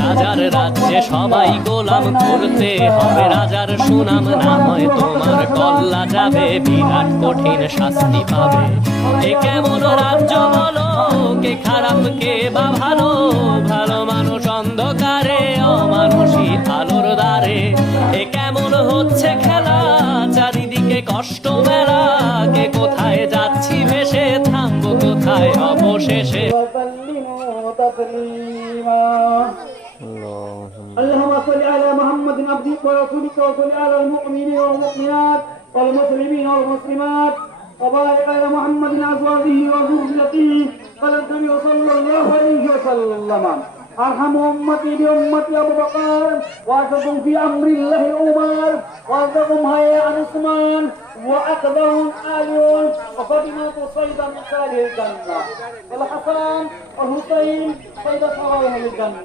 রাজার রাজ্যে সবাই গোলাম করতে হবে, রাজার সুনাম না হয় তোমার কল্লা যাবে, বিরাট কঠিন শাস্তি পাবে। এ কেমন রাজ্য বলো, কে খারাপ কে বা ভালো, ভালো মানুষ অন্ধকারে, অমানুষী আলোর দ্বারে। এ কেমন হচ্ছে খেলা, চারিদিকে কষ্ট মেলা, কে কোথায় যাচ্ছি ভেসে, থামবো কোথায় অবশেষে। اللهم صل على محمد عبدك ورسولك وصل على المؤمنين والمؤمنات والمسلمين والمسلمات وبارك على محمد ازواجه وذريته قال النبي صلى الله عليه وسلم ارحم امتي بامتي ابو بكر واشدهم في امر الله عمر وارزقهم هيا عثمان واقدهم علي وفاطمه سيده من صالح الجنه والحسن والحسين سيد صالح الجنه.